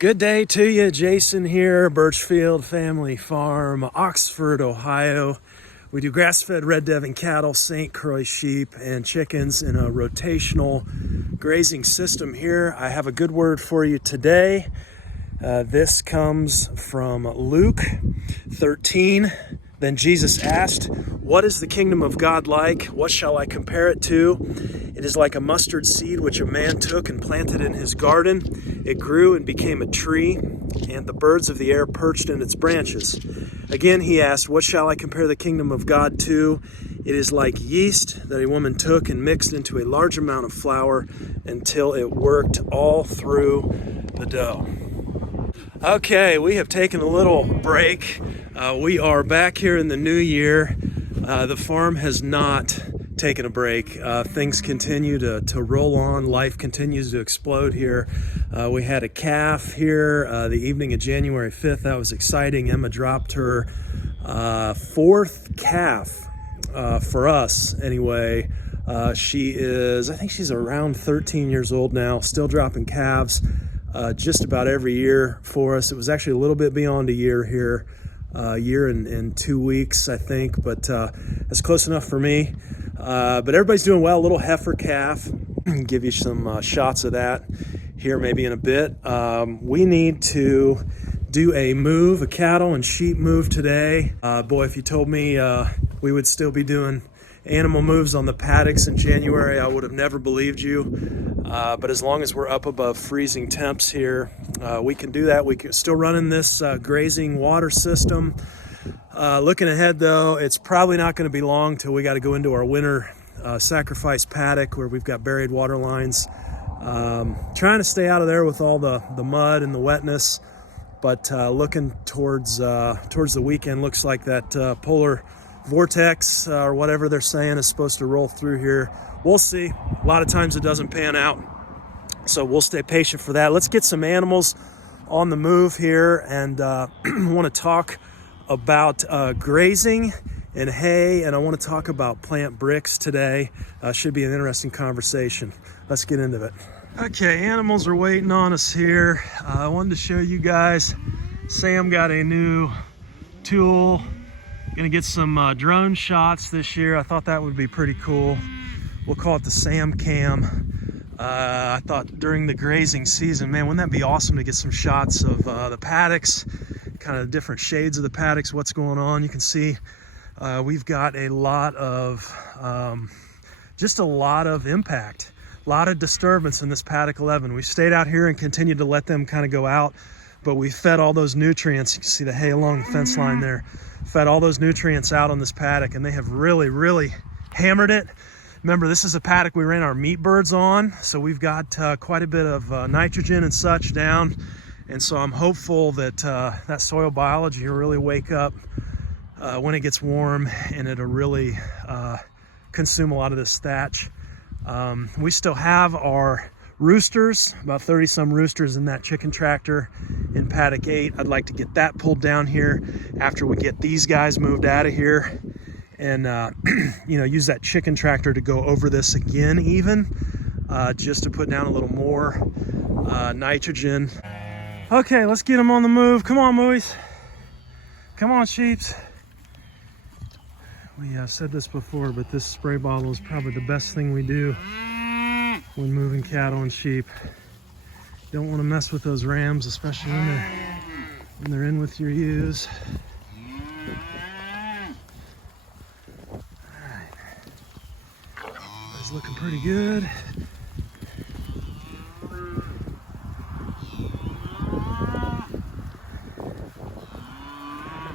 Good day to you, Jason here, Birchfield Family Farm, Oxford, Ohio. We do grass-fed Red Devon cattle, St Croix sheep, and chickens in a rotational grazing system here. I have a good word for you today. This comes from Luke 13. Then Jesus asked, "What is the kingdom of God like? What shall I compare it to? It is like a mustard seed which a man took and planted in his garden. It grew and became a tree, and the birds of the air perched in its branches." Again he asked, "What shall I compare the kingdom of God to? It is like yeast that a woman took and mixed into a large amount of flour until it worked all through the dough." Okay, we have taken a little break. We are back here in the new year. The farm has not taken a break. Things continue to roll on. Life continues to explode here. We had a calf here the evening of January 5th. That was exciting. Emma dropped her fourth calf for us anyway. I think she's around 13 years old now, still dropping calves just about every year for us. It was actually a little bit beyond a year here. Year and 2 weeks, I think, but that's close enough for me. But everybody's doing well. A little heifer calf. Give you some shots of that here maybe in a bit. We need to do a cattle and sheep move today. Boy, if you told me we would still be doing animal moves on the paddocks in January, I would have never believed you. But as long as we're up above freezing temps here, we can do that. We can still running this grazing water system. Looking ahead though, it's probably not going to be long till we got to go into our winter sacrifice paddock where we've got buried water lines. Trying to stay out of there with all the mud and the wetness, but looking towards the weekend, looks like that polar vortex or whatever they're saying is supposed to roll through here. We'll see. A lot of times it doesn't pan out, so we'll stay patient for that. Let's get some animals on the move here, and want to talk about grazing and hay, and I want to talk about plant Brix today. Should be an interesting conversation. Let's get into it. Okay, animals are waiting on us here. I wanted to show you guys, Sam got a new tool. Gonna get some drone shots this year. I thought that would be pretty cool. We'll call it the Sam Cam. I thought during the grazing season, man, wouldn't that be awesome to get some shots of the paddocks, kind of different shades of the paddocks, what's going on. You can see we've got a lot of, just a lot of impact, a lot of disturbance in this paddock 11. We stayed out here and continued to let them kind of go out, but we fed all those nutrients. You can see the hay along the fence line there. Fed all those nutrients out on this paddock, and they have really hammered it. Remember, this is a paddock we ran our meat birds on, so we've got quite a bit of nitrogen and such down, and so I'm hopeful that that soil biology will really wake up when it gets warm, and it'll really consume a lot of this thatch. We still have our roosters, about 30 some roosters in that chicken tractor in paddock 8. I'd like to get that pulled down here after we get these guys moved out of here, and use that chicken tractor to go over this again, even just to put down a little more nitrogen. Okay, let's get them on the move. Come on, Moies. Come on, sheeps. We said this before, but this spray bottle is probably the best thing we do when moving cattle and sheep. Don't want to mess with those rams, especially when they're in with your ewes. Alright. That's looking pretty good. There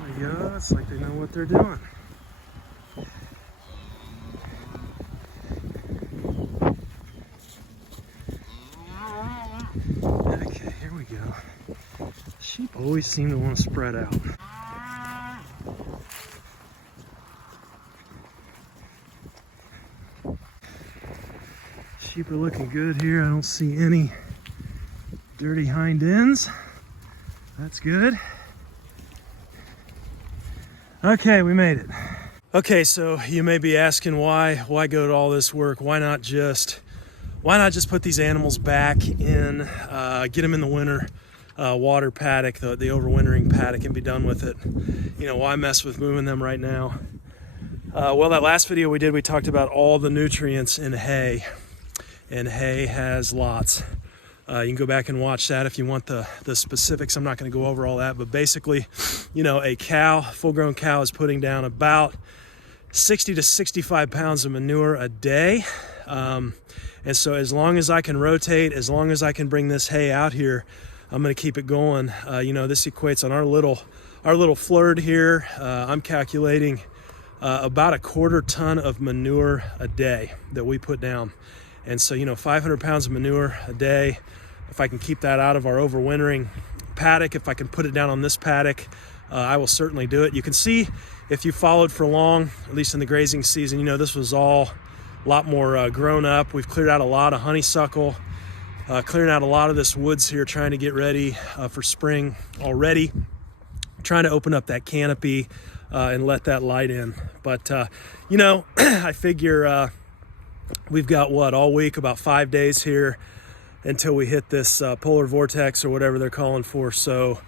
we go. It's like they know what they're doing. Sheep always seem to want to spread out. Sheep are looking good here. I don't see any dirty hind ends. That's good. Okay, we made it. Okay, so you may be asking why go to all this work? Why not just put these animals back in, get them in the winter water paddock, the overwintering paddock, and be done with it. You know, why mess with moving them right now? Well, that last video we did, we talked about all the nutrients in hay, and hay has lots. You can go back and watch that if you want the specifics. I'm not going to go over all that, but basically, you know, a cow, full-grown cow, is putting down about 60 to 65 pounds of manure a day. And so as long as I can rotate, as long as I can bring this hay out here, I'm going to keep it going. You know, this equates on our little flurd here. I'm calculating about a 1/4 ton of manure a day that we put down. And so, you know, 500 pounds of manure a day, if I can keep that out of our overwintering paddock, if I can put it down on this paddock, I will certainly do it. You can see, if you followed for long, at least in the grazing season, you know, this was all a lot more grown up. We've cleared out a lot of honeysuckle, clearing out a lot of this woods here, trying to get ready for spring already, trying to open up that canopy and let that light in. But, you know, I figure we've got, what, all week, about 5 days here until we hit this polar vortex or whatever they're calling for. So,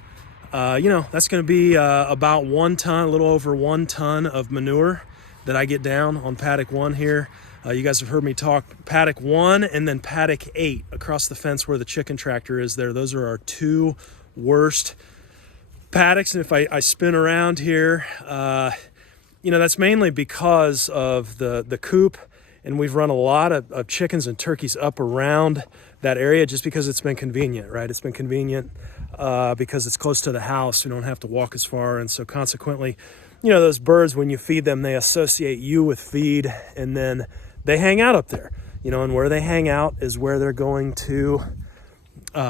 you know, that's going to be about 1 ton, a little over 1 ton of manure that I get down on paddock 1 here. You guys have heard me talk paddock 1 and then paddock 8 across the fence where the chicken tractor is there. Those are our 2 worst paddocks. And if I spin around here, you know, that's mainly because of the coop, and we've run a lot of chickens and turkeys up around that area just because it's been convenient, right? It's been convenient because it's close to the house. We don't have to walk as far, and so consequently, you know, those birds, when you feed them, they associate you with feed, and then they hang out up there, you know, and where they hang out is where they're going to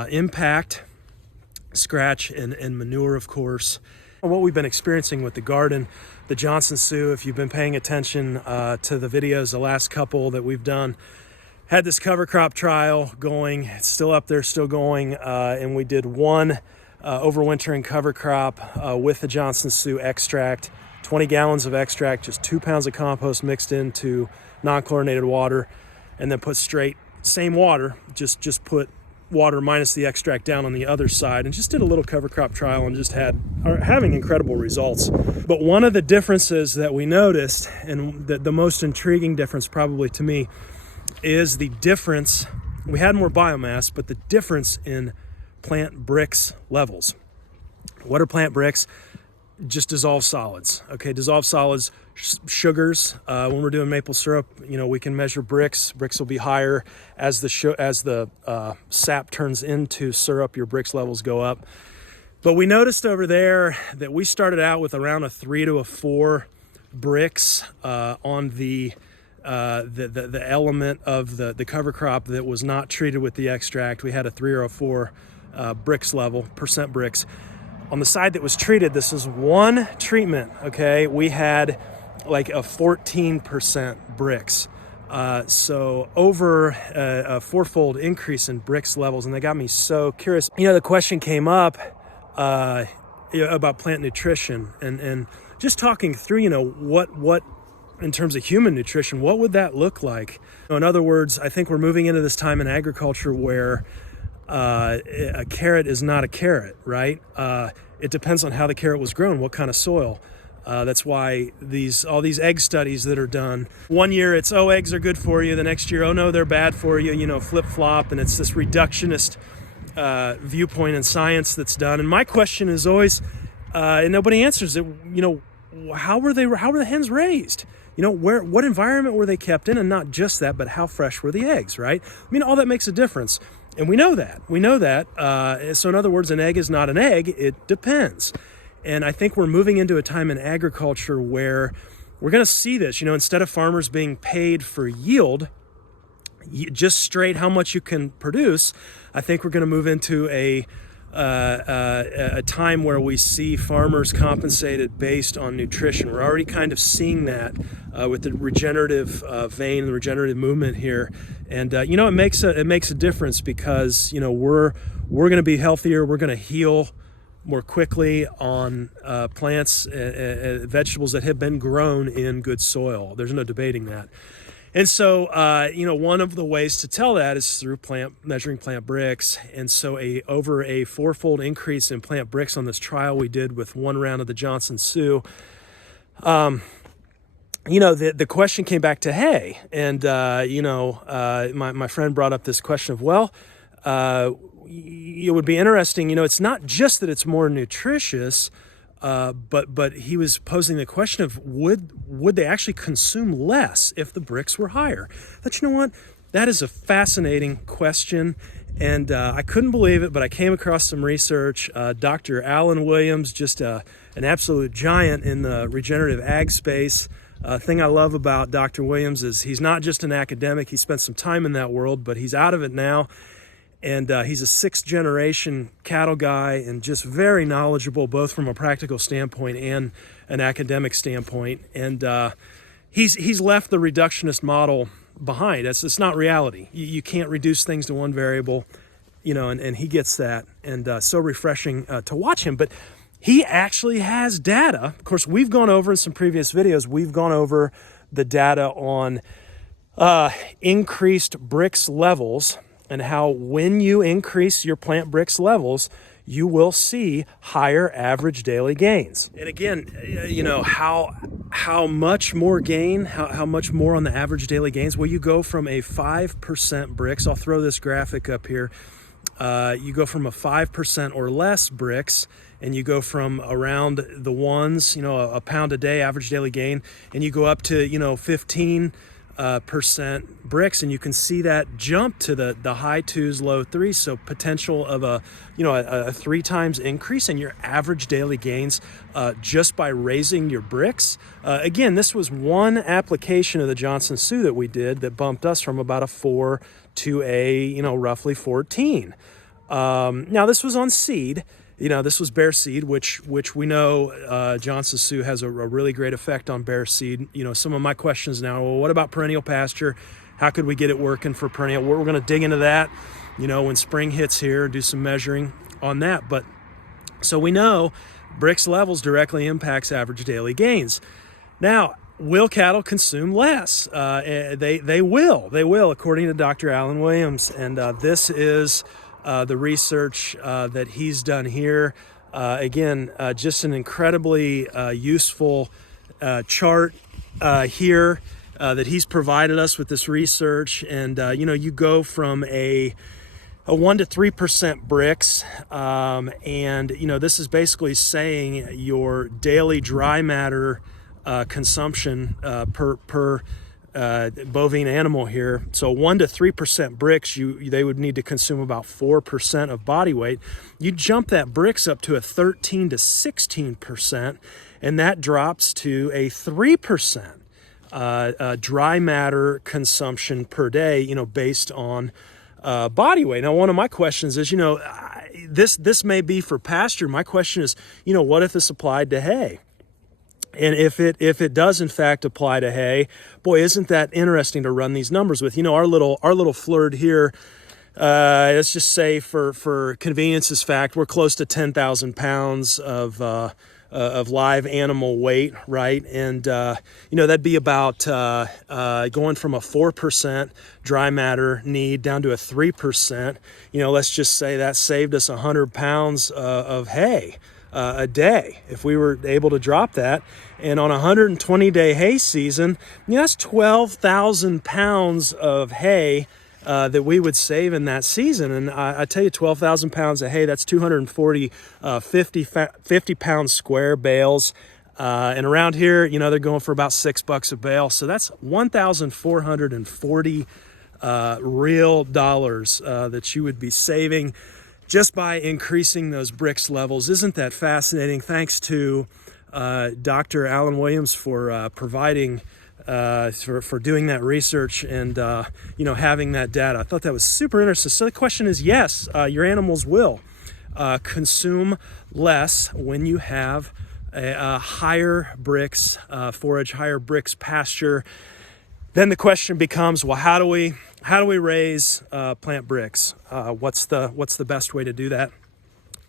impact, scratch, and manure, of course. What we've been experiencing with the garden, the Johnson Sioux, if you've been paying attention to the videos, the last couple that we've done, had this cover crop trial going. It's still up there, still going, and we did 1 overwintering cover crop with the Johnson Sioux extract, 20 gallons of extract, just 2 pounds of compost mixed into non-chlorinated water, and then put straight, same water, just put water minus the extract down on the other side, and just did a little cover crop trial and just are having incredible results. But one of the differences that we noticed, and the most intriguing difference probably to me, is the difference. We had more biomass, but the difference in plant Brix levels. What are plant Brix? Just dissolved solids. Okay, dissolved solids, sugars. When we're doing maple syrup, you know, we can measure Brix. Brix will be higher as the sap turns into syrup. Your Brix levels go up. But we noticed over there that we started out with around a 3 to a 4 Brix on the element of the cover crop that was not treated with the extract. We had a 3 or a 4 Brix level, percent Brix. On the side that was treated, this is 1 treatment, okay? We had like a 14% Brix. So over a 4-fold increase in Brix levels, and they got me so curious. You know, the question came up about plant nutrition, and just talking through, you know, what in terms of human nutrition, what would that look like? In other words, I think we're moving into this time in agriculture where a carrot is not a carrot, right? It depends on how the carrot was grown, what kind of soil. That's why all these egg studies that are done, one year it's, oh, eggs are good for you. The next year, oh no, they're bad for you, you know, flip-flop. And it's this reductionist viewpoint in science that's done. And my question is always, and nobody answers it, you know, how were the hens raised? You know, what environment were they kept in? And not just that, but how fresh were the eggs, right? I mean, all that makes a difference. And we know that. So in other words, an egg is not an egg. It depends. And I think we're moving into a time in agriculture where we're going to see this, you know, instead of farmers being paid for yield, just straight how much you can produce, I think we're going to move into a time where we see farmers compensated based on nutrition. We're already kind of seeing that with the regenerative vein and the regenerative movement here. And, you know, it makes a difference because, you know, we're going to be healthier. We're going to heal more quickly on plants, vegetables that have been grown in good soil. There's no debating that. And so, one of the ways to tell that is through measuring plant Brix. And so over a 4-fold increase in plant Brix on this trial we did with 1 round of the Johnson Sioux, the question came back to hay. And, my friend brought up this question of, well, it would be interesting, it's not just that it's more nutritious, but he was posing the question of would they actually consume less if the Brix were higher? But you know what? That is a fascinating question, and I couldn't believe it, but I came across some research. Dr. Alan Williams, just an absolute giant in the regenerative ag space. Thing I love about Dr. Williams is he's not just an academic. He spent some time in that world, but he's out of it now. And he's a 6th-generation cattle guy and just very knowledgeable, both from a practical standpoint and an academic standpoint. And he's left the reductionist model behind. It's not reality. You can't reduce things to one variable, and he gets that. And so refreshing to watch him. But he actually has data. Of course, we've gone over in some previous videos, we've gone over the data on increased Brix levels, and how when you increase your plant Brix levels, you will see higher average daily gains. And again, how much more gain, how much more on the average daily gains? Well, you go from a 5% Brix. I'll throw this graphic up here. You go from a 5% or less Brix, and you go from around the ones, a pound a day average daily gain, and you go up to 15 percent Brix, and you can see that jump to the high 2s, low 3s. So potential of a 3 times increase in your average daily gains just by raising your Brix. Again, this was one application of the Johnson Sioux that we did that bumped us from about a 4 to a roughly 14. Now this was on seed. This was bare seed, which we know Johnson Sioux has a really great effect on bare seed. Some of my questions now, well, what about perennial pasture? How could we get it working for perennial? We're going to dig into that, when spring hits here, do some measuring on that. But so we know Brix levels directly impacts average daily gains. Now, will cattle consume less? They will, according to Dr. Alan Williams. And this is the research that he's done here. Again, just an incredibly useful chart here that he's provided us with this research. And, you go from a 1 to 3% Brix, and, this is basically saying your daily dry matter consumption per bovine animal here. So 1 to 3% Brix, they would need to consume about 4% of body weight. You jump that Brix up to a 13 to 16%, and that drops to a 3% dry matter consumption per day, based on body weight. Now, one of my questions is, this may be for pasture. My question is, what if this applied to hay? And if it does in fact apply to hay, boy, isn't that interesting to run these numbers with? Our little flirt here, let's just say for convenience's fact, we're close to 10,000 pounds of live animal weight, right? And that'd be about going from a 4% dry matter need down to a 3%. Let's just say that saved us 100 pounds of hay a day if we were able to drop that. And on a 120-day hay season, that's 12,000 pounds of hay that we would save in that season. And I tell you, 12,000 pounds of hay, that's 240 50-pound square bales. And around here, they're going for about $6 a bale. So that's 1,440 real dollars that you would be saving just by increasing those Brix levels. Isn't that fascinating? Thanks to Dr. Alan Williams for providing, for doing that research and, having that data. I thought that was super interesting. So the question is, yes, your animals will consume less when you have a higher Brix forage, higher Brix pasture. Then the question becomes, well, how do we raise plant Brix? What's the best way to do that?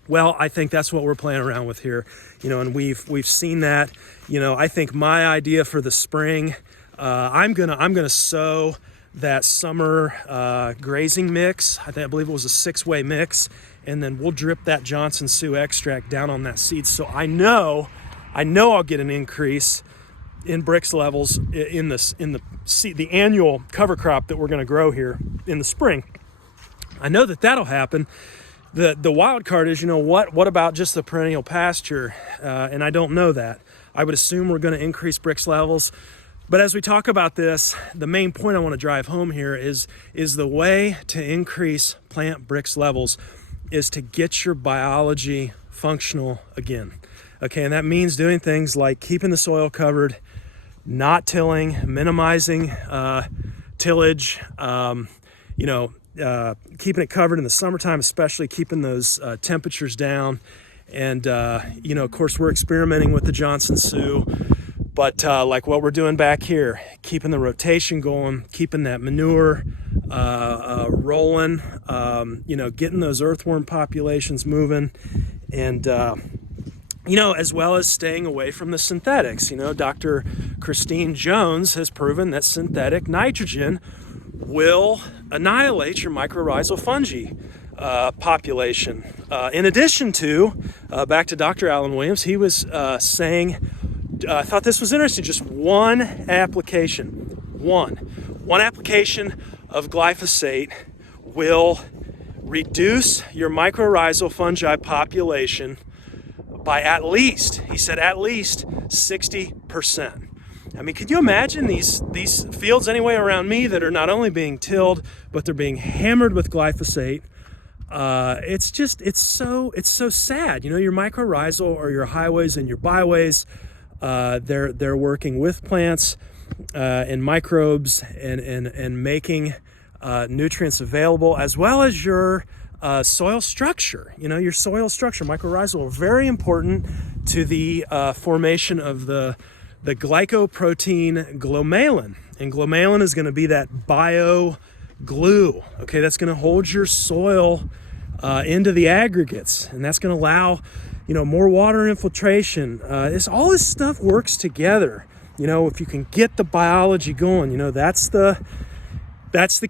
Well, I think that's what we're playing around with here, and we've seen that. I think my idea for the spring I'm gonna sow that summer grazing mix. I believe it was a 6-way mix, and then we'll drip that Johnson Sioux extract down on that seed. So I know I'll get an increase in Brix levels in the annual cover crop that we're going to grow here in the spring. I know that'll happen. The wild card is, what about just the perennial pasture? And I don't know that. I would assume we're going to increase Brix levels. But as we talk about this, the main point I want to drive home here is the way to increase plant Brix levels is to get your biology functional again. Okay, and that means doing things like keeping the soil covered, not tilling, minimizing tillage, keeping it covered in the summertime, especially keeping those temperatures down. And, of course, we're experimenting with the Johnson Sioux. But like what we're doing back here, keeping the rotation going, keeping that manure rolling, getting those earthworm populations moving, and, as well as staying away from the synthetics. Dr. Christine Jones has proven that synthetic nitrogen will annihilate your mycorrhizal fungi population. In addition to, back to Dr. Alan Williams, he was saying, I thought this was interesting, just one application of glyphosate will reduce your mycorrhizal fungi population by at least 60%. I mean, could you imagine these fields anyway around me that are not only being tilled, but they're being hammered with glyphosate? It's so sad. Your mycorrhizal or your highways and your byways, they're working with plants and microbes and making nutrients available, as well as your soil structure. Your soil structure, mycorrhizal, are very important to the formation of the glycoprotein glomalin. And glomalin is going to be that bio glue. Okay, that's going to hold your soil into the aggregates, and that's going to allow more water infiltration. All this stuff works together. If you can get the biology going, that's the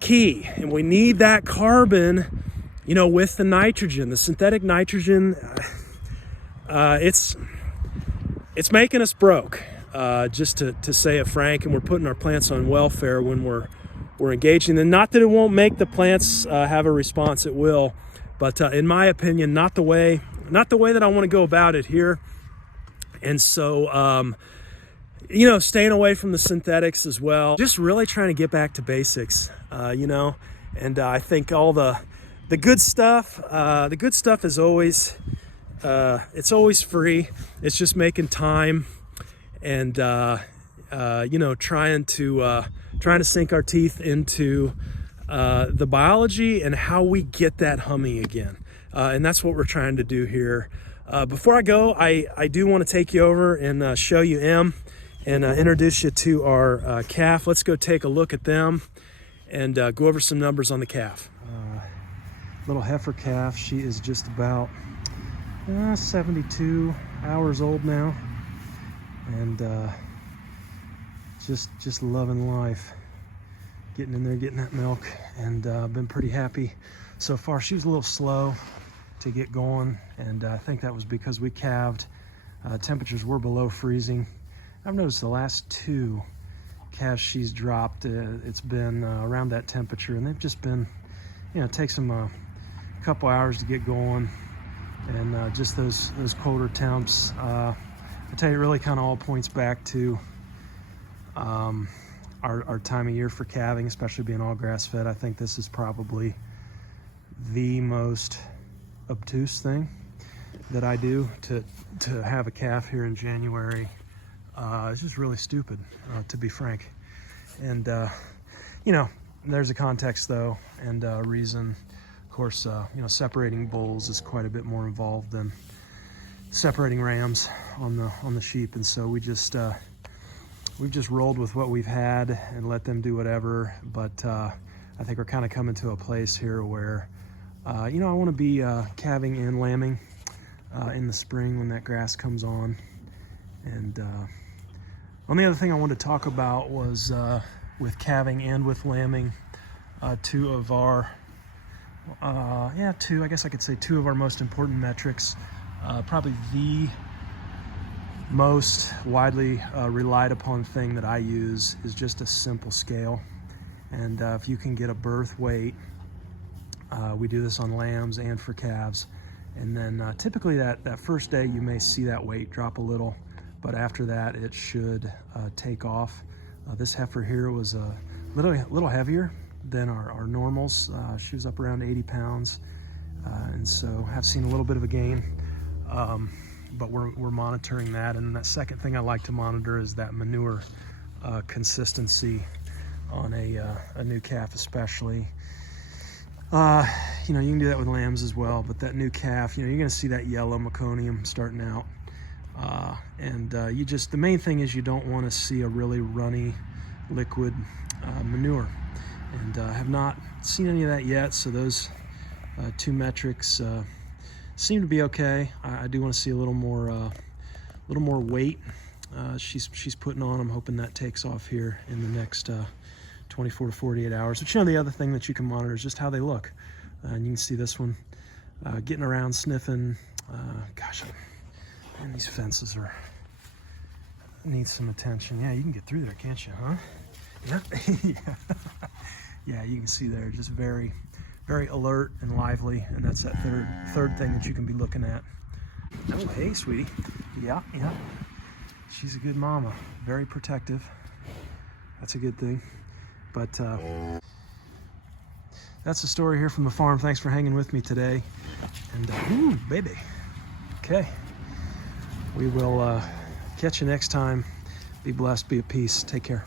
key. And we need that carbon, with the nitrogen, the synthetic nitrogen. It's making us broke, just to say it frank. And we're putting our plants on welfare when we're engaging them. Not that it won't make the plants have a response; it will. But in my opinion, not the way that I want to go about it here. And so, staying away from the synthetics as well. Just really trying to get back to basics, And I think all the good stuff is always, it's always free. It's just making time and, trying to sink our teeth into the biology and how we get that humming again. And that's what we're trying to do here. Before I go, I do want to take you over and show you Em and introduce you to our calf. Let's go take a look at them and go over some numbers on the calf. Little heifer calf. She is just about 72 hours old now, and just loving life. Getting in there, getting that milk, and been pretty happy so far. She was a little slow to get going, and I think that was because we calved. Temperatures were below freezing. I've noticed the last 2 calves she's dropped, it's been around that temperature, and they've just been, it takes them a couple hours to get going, and just those colder temps. I tell you, it really kind of all points back to our time of year for calving, especially being all grass fed. I think this is probably the most obtuse thing that I do to have a calf here in January. It's just really stupid, to be frank. And there's a context though, and a reason. Of course, separating bulls is quite a bit more involved than separating rams on the sheep, and so we've just rolled with what we've had and let them do whatever. But I think we're kind of coming to a place here where I want to be calving and lambing in the spring when that grass comes on, and Only other thing I wanted to talk about was with calving and with lambing, two of our I guess I could say two of our most important metrics. Probably the most widely relied upon thing that I use is just a simple scale. And if you can get a birth weight, we do this on lambs and for calves. And then typically that first day you may see that weight drop a little, but after that it should take off. This heifer here was a little heavier than our normals. She was up around 80 pounds, and so have seen a little bit of a gain, but we're monitoring that. And that second thing I like to monitor is that manure consistency on a new calf especially. You know, you can do that with lambs as well, but that new calf, you know, you're going to see that yellow meconium starting out. The main thing is you don't want to see a really runny liquid manure. And have not seen any of that yet, so those two metrics seem to be okay. I do want to see a little more weight she's putting on. I'm hoping that takes off here in the next 24 to 48 hours. But you know, the other thing that you can monitor is just how they look. And you can see this one getting around, sniffing. Gosh, man, these fences need some attention. Yeah, you can get through there, can't you, huh? Yep. Yeah. Yeah, you can see there, just very, very alert and lively, and that's that third thing that you can be looking at. Oh, hey, sweetie. Yeah. She's a good mama, very protective. That's a good thing. But that's the story here from the farm. Thanks for hanging with me today. And ooh, baby. Okay. We will catch you next time. Be blessed, be at peace. Take care.